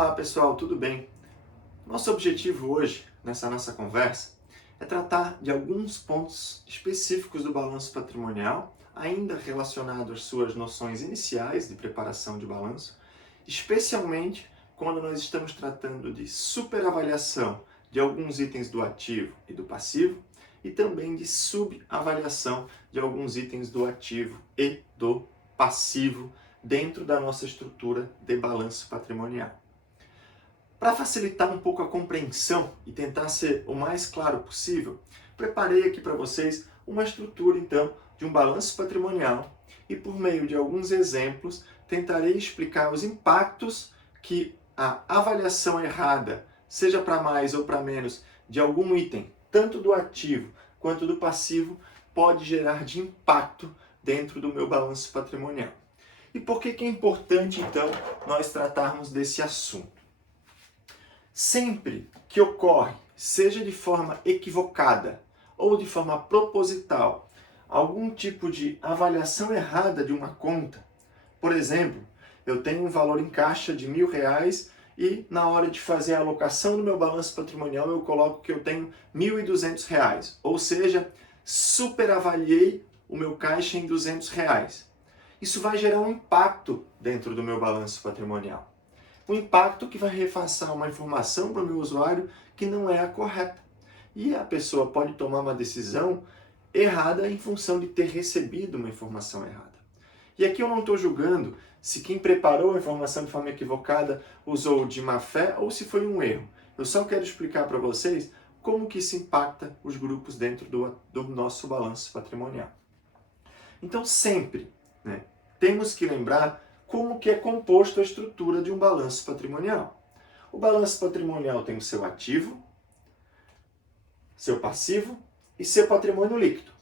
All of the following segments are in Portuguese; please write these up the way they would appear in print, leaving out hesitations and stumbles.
Olá pessoal, tudo bem? Nosso objetivo hoje, nessa nossa conversa, é tratar de alguns pontos específicos do balanço patrimonial, ainda relacionado às suas noções iniciais de preparação de balanço, especialmente quando nós estamos tratando de superavaliação de alguns itens do ativo e do passivo, e também de subavaliação de alguns itens do ativo e do passivo dentro da nossa estrutura de balanço patrimonial. Para facilitar um pouco a compreensão e tentar ser o mais claro possível, preparei aqui para vocês uma estrutura então de um balanço patrimonial e por meio de alguns exemplos tentarei explicar os impactos que a avaliação errada, seja para mais ou para menos, de algum item, tanto do ativo quanto do passivo, pode gerar de impacto dentro do meu balanço patrimonial. E por que é importante então nós tratarmos desse assunto? Sempre que ocorre, seja de forma equivocada ou de forma proposital, algum tipo de avaliação errada de uma conta, por exemplo, eu tenho um valor em caixa de R$1.000 e na hora de fazer a alocação do meu balanço patrimonial eu coloco que eu tenho R$1.200, ou seja, superavaliei o meu caixa em R$200. Isso vai gerar um impacto dentro do meu balanço patrimonial. Um impacto que vai repassar uma informação para o meu usuário que não é a correta. E a pessoa pode tomar uma decisão errada em função de ter recebido uma informação errada. E aqui eu não estou julgando se quem preparou a informação de forma equivocada usou de má fé ou se foi um erro. Eu só quero explicar para vocês como que isso impacta os grupos dentro do nosso balanço patrimonial. Então sempre, temos que lembrar como que é composto a estrutura de um balanço patrimonial. O balanço patrimonial tem o seu ativo, seu passivo e seu patrimônio líquido.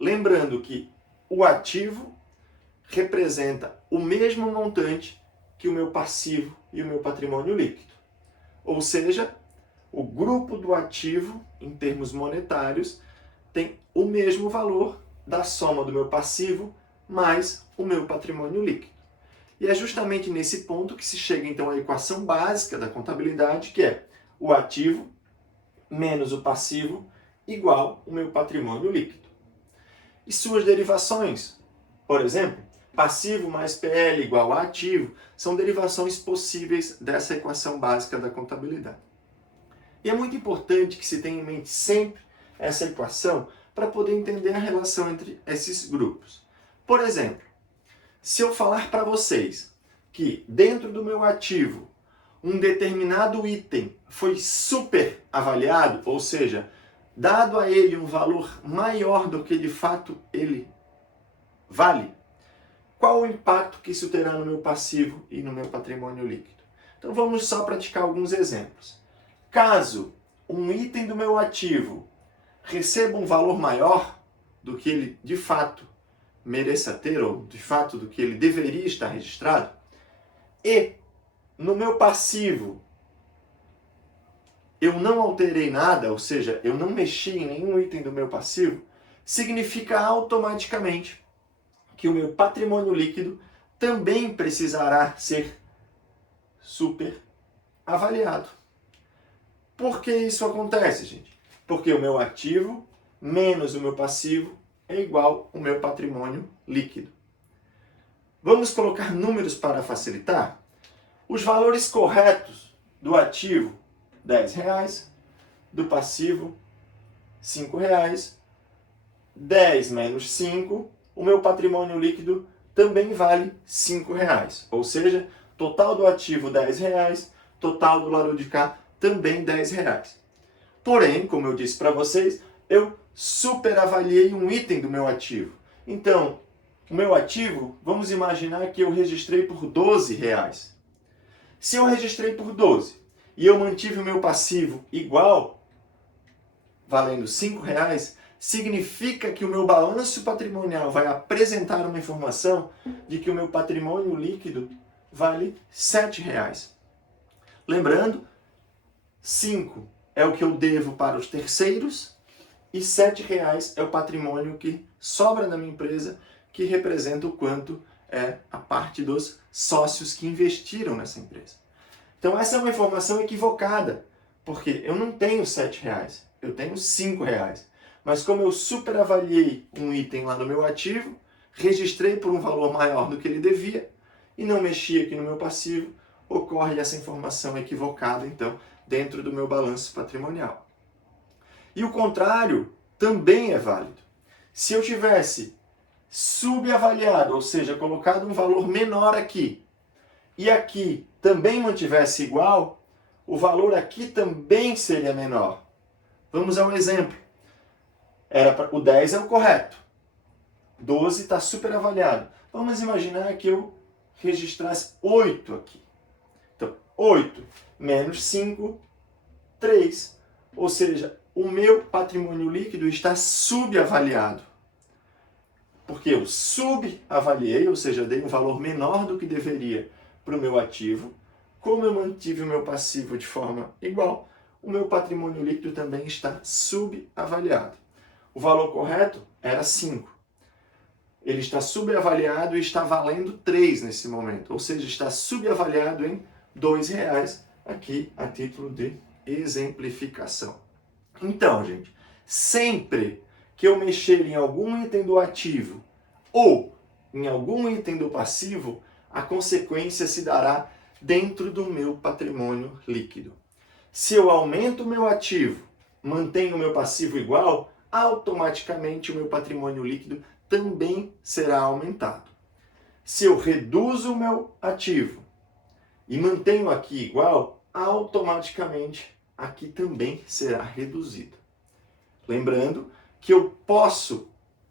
Lembrando que o ativo representa o mesmo montante que o meu passivo e o meu patrimônio líquido. Ou seja, o grupo do ativo, em termos monetários, tem o mesmo valor da soma do meu passivo mais o meu patrimônio líquido. E é justamente nesse ponto que se chega então à equação básica da contabilidade, que é o ativo menos o passivo igual o meu patrimônio líquido. E suas derivações, por exemplo, passivo mais PL igual a ativo, são derivações possíveis dessa equação básica da contabilidade. E é muito importante que se tenha em mente sempre essa equação para poder entender a relação entre esses grupos. Por exemplo, se eu falar para vocês que dentro do meu ativo um determinado item foi super avaliado, ou seja, dado a ele um valor maior do que de fato ele vale, qual o impacto que isso terá no meu passivo e no meu patrimônio líquido? Então vamos só praticar alguns exemplos. Caso um item do meu ativo receba um valor maior do que ele de fato mereça ter, ou de fato do que ele deveria estar registrado, e no meu passivo eu não alterei nada, ou seja, eu não mexi em nenhum item do meu passivo, significa automaticamente que o meu patrimônio líquido também precisará ser super avaliado. Por que isso acontece, gente? Porque o meu ativo menos o meu passivo é igual ao meu patrimônio líquido. Vamos colocar números para facilitar? Os valores corretos do ativo, R$10, do passivo, R$5, 10 menos 5, o meu patrimônio líquido também vale R$5. Ou seja, total do ativo R$10, total do lado de cá também R$10. Porém, como eu disse para vocês, eu superavaliei um item do meu ativo. Então, o meu ativo, vamos imaginar que eu registrei por R$12. Se eu registrei por 12 e eu mantive o meu passivo igual, valendo R$5, significa que o meu balanço patrimonial vai apresentar uma informação de que o meu patrimônio líquido vale R$7. Lembrando, 5 é o que eu devo para os terceiros e R$7 é o patrimônio que sobra na minha empresa, que representa o quanto é a parte dos sócios que investiram nessa empresa. Então essa é uma informação equivocada, porque eu não tenho R$ 7, eu tenho R$ 5. Mas como eu superavaliei um item lá no meu ativo, registrei por um valor maior do que ele devia e não mexi aqui no meu passivo, ocorre essa informação equivocada, então, dentro do meu balanço patrimonial. E o contrário também é válido. Se eu tivesse subavaliado, ou seja, colocado um valor menor aqui, e aqui também mantivesse igual, o valor aqui também seria menor. Vamos a um exemplo. O 10 é o correto. 12 está superavaliado. Vamos imaginar que eu registrasse 8 aqui. Então, 8 menos 5, 3. Ou seja, o meu patrimônio líquido está subavaliado. Porque eu subavaliei, ou seja, dei um valor menor do que deveria para o meu ativo. Como eu mantive o meu passivo de forma igual, o meu patrimônio líquido também está subavaliado. O valor correto era 5. Ele está subavaliado e está valendo 3 nesse momento. Ou seja, está subavaliado em R$ 2, aqui a título de exemplificação. Então, gente, sempre que eu mexer em algum item do ativo ou em algum item do passivo, a consequência se dará dentro do meu patrimônio líquido. Se eu aumento o meu ativo, mantenho o meu passivo igual, automaticamente o meu patrimônio líquido também será aumentado. Se eu reduzo o meu ativo e mantenho aqui igual, automaticamente aqui também será reduzido. Lembrando que eu posso,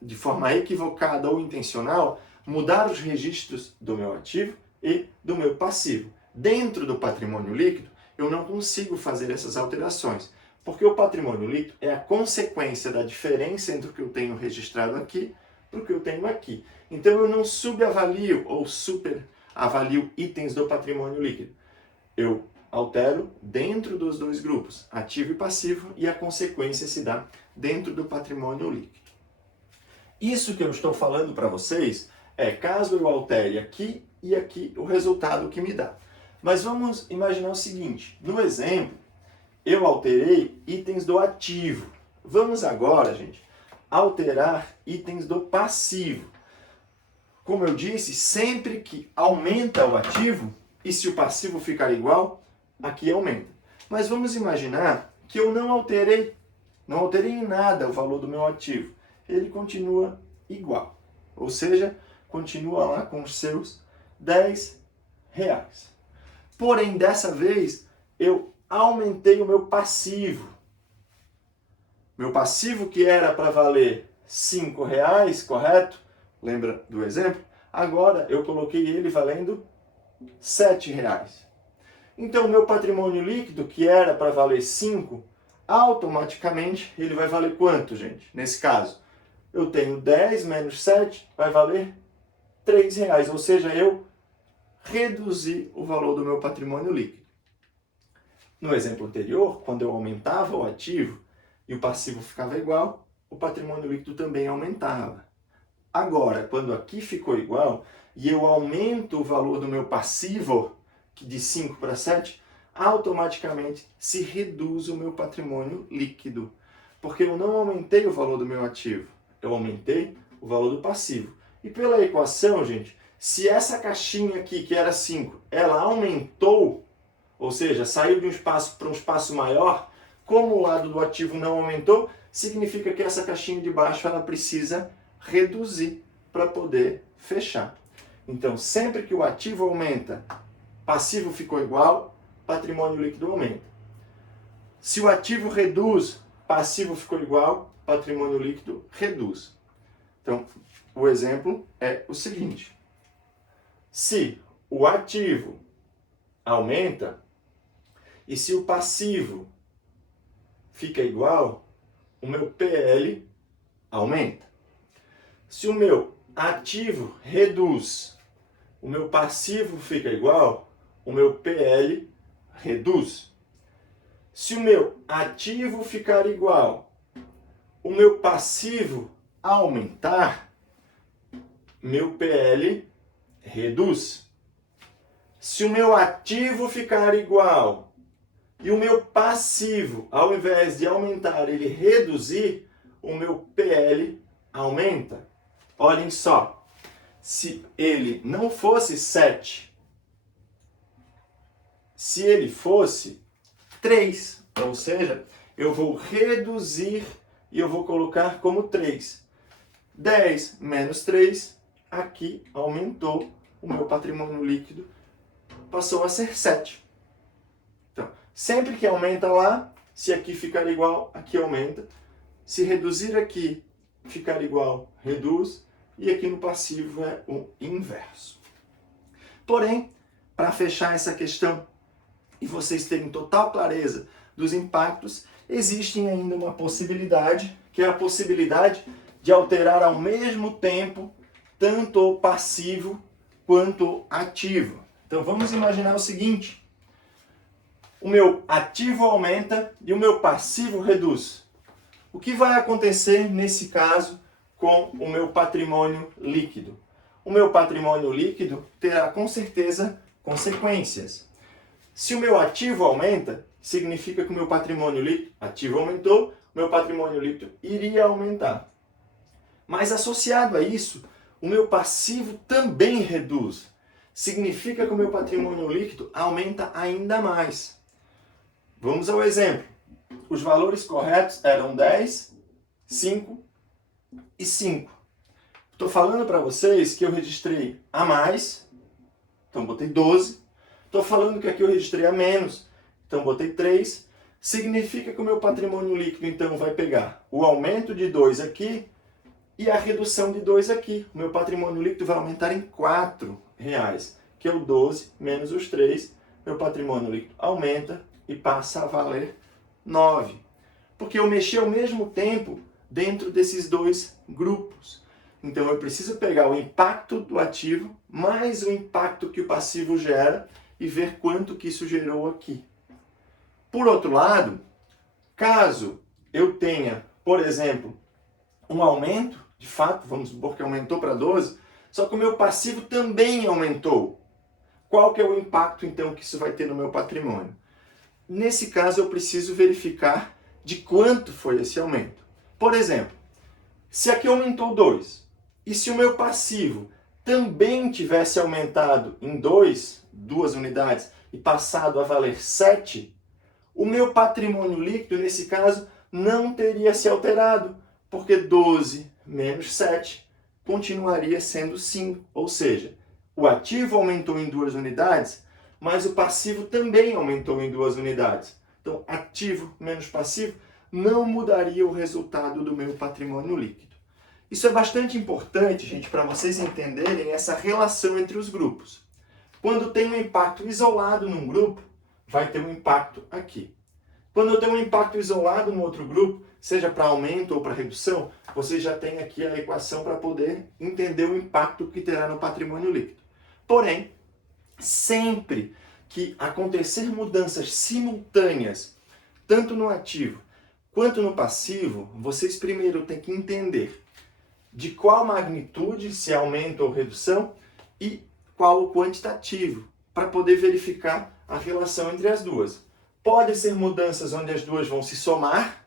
de forma equivocada ou intencional, mudar os registros do meu ativo e do meu passivo. Dentro do patrimônio líquido, eu não consigo fazer essas alterações, porque o patrimônio líquido é a consequência da diferença entre o que eu tenho registrado aqui e o que eu tenho aqui. Então eu não subavalio ou superavalio itens do patrimônio líquido. Eu altero dentro dos dois grupos, ativo e passivo, e a consequência se dá dentro do patrimônio líquido. Isso que eu estou falando para vocês é caso eu altere aqui e aqui o resultado que me dá. Mas vamos imaginar o seguinte, no exemplo, eu alterei itens do ativo. Vamos agora, gente, alterar itens do passivo. Como eu disse, sempre que aumenta o ativo, e se o passivo ficar igual, aqui aumenta. Mas vamos imaginar que eu não alterei em nada o valor do meu ativo. Ele continua igual. Ou seja, continua lá com os seus R$ 10. Porém, dessa vez, eu aumentei o meu passivo. Meu passivo que era para valer R$ 5, correto? Lembra do exemplo? Agora eu coloquei ele valendo R$ 7. Então, o meu patrimônio líquido, que era para valer 5, automaticamente ele vai valer quanto, gente? Nesse caso, eu tenho 10 menos 7, vai valer R$ 3. Ou seja, eu reduzi o valor do meu patrimônio líquido. No exemplo anterior, quando eu aumentava o ativo e o passivo ficava igual, o patrimônio líquido também aumentava. Agora, quando aqui ficou igual e eu aumento o valor do meu passivo, de 5 para 7, automaticamente se reduz o meu patrimônio líquido. Porque eu não aumentei o valor do meu ativo, eu aumentei o valor do passivo. E pela equação, gente, se essa caixinha aqui, que era 5, ela aumentou, ou seja, saiu de um espaço para um espaço maior, como o lado do ativo não aumentou, significa que essa caixinha de baixo ela precisa reduzir para poder fechar. Então, sempre que o ativo aumenta, passivo ficou igual, patrimônio líquido aumenta. Se o ativo reduz, passivo ficou igual, patrimônio líquido reduz. Então, o exemplo é o seguinte. Se o ativo aumenta e se o passivo fica igual, o meu PL aumenta. Se o meu ativo reduz, o meu passivo fica igual, o meu PL reduz. Se o meu ativo ficar igual, o meu passivo aumentar, meu PL reduz. se o meu ativo ficar igual e o meu passivo, ao invés de aumentar, ele reduzir, o meu PL aumenta. Olhem só, se ele não fosse 7, se ele fosse 3, ou seja, eu vou reduzir e eu vou colocar como 3. 10 menos 3, aqui aumentou o meu patrimônio líquido, passou a ser 7. Então, sempre que aumenta lá, se aqui ficar igual, aqui aumenta. Se reduzir aqui, ficar igual, reduz. E aqui no passivo é o inverso. Porém, para fechar essa questão e vocês terem total clareza dos impactos, existe ainda uma possibilidade, que é a possibilidade de alterar ao mesmo tempo tanto o passivo quanto o ativo. Então vamos imaginar o seguinte: o meu ativo aumenta e o meu passivo reduz. O que vai acontecer nesse caso com o meu patrimônio líquido? O meu patrimônio líquido terá com certeza consequências. Se o meu ativo aumenta, significa que o meu patrimônio líquido, ativo aumentou, meu patrimônio líquido iria aumentar. Mas associado a isso, o meu passivo também reduz. Significa que o meu patrimônio líquido aumenta ainda mais. Vamos ao exemplo. Os valores corretos eram 10, 5 e 5. Estou falando para vocês que eu registrei a mais, então botei 12. Estou falando que aqui eu registrei a menos, então botei 3. Significa que o meu patrimônio líquido então vai pegar o aumento de 2 aqui e a redução de 2 aqui. O meu patrimônio líquido vai aumentar em R$4, que é o 12 menos os 3. Meu patrimônio líquido aumenta e passa a valer 9. Porque eu mexi ao mesmo tempo dentro desses dois grupos. Então eu preciso pegar o impacto do ativo mais o impacto que o passivo gera e ver quanto que isso gerou aqui. Por outro lado, caso eu tenha, por exemplo, um aumento, de fato, vamos supor que aumentou para 12, só que o meu passivo também aumentou. Qual que é o impacto então que isso vai ter no meu patrimônio? Nesse caso eu preciso verificar de quanto foi esse aumento. Por exemplo, se aqui aumentou 2, e se o meu passivo também tivesse aumentado em 2 unidades, e passado a valer 7, o meu patrimônio líquido, nesse caso, não teria se alterado, porque 12 menos 7 continuaria sendo 5. Ou seja, o ativo aumentou em 2 unidades, mas o passivo também aumentou em 2 unidades. Então, ativo menos passivo não mudaria o resultado do meu patrimônio líquido. Isso é bastante importante, gente, para vocês entenderem essa relação entre os grupos. Quando tem um impacto isolado num grupo, vai ter um impacto aqui. Quando eu tenho um impacto isolado no outro grupo, seja para aumento ou para redução, você já tem aqui a equação para poder entender o impacto que terá no patrimônio líquido. Porém, sempre que acontecer mudanças simultâneas, tanto no ativo quanto no passivo, vocês primeiro têm que entender de qual magnitude, se é aumento ou redução, e qual o quantitativo, para poder verificar a relação entre as duas. Pode ser mudanças onde as duas vão se somar,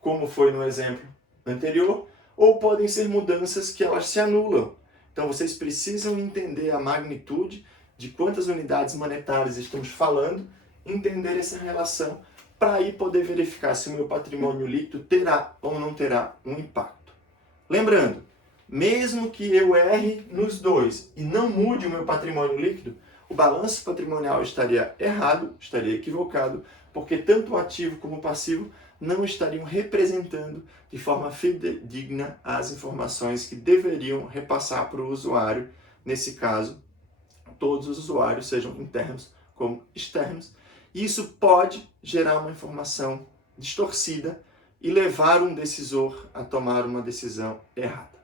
como foi no exemplo anterior, ou podem ser mudanças que elas se anulam. Então vocês precisam entender a magnitude de quantas unidades monetárias estamos falando, entender essa relação, para aí poder verificar se o meu patrimônio líquido terá ou não terá um impacto. Lembrando, mesmo que eu erre nos dois e não mude o meu patrimônio líquido, o balanço patrimonial estaria errado, estaria equivocado, porque tanto o ativo como o passivo não estariam representando de forma fidedigna as informações que deveriam repassar para o usuário. Nesse caso, todos os usuários, sejam internos como externos. Isso pode gerar uma informação distorcida e levar um decisor a tomar uma decisão errada.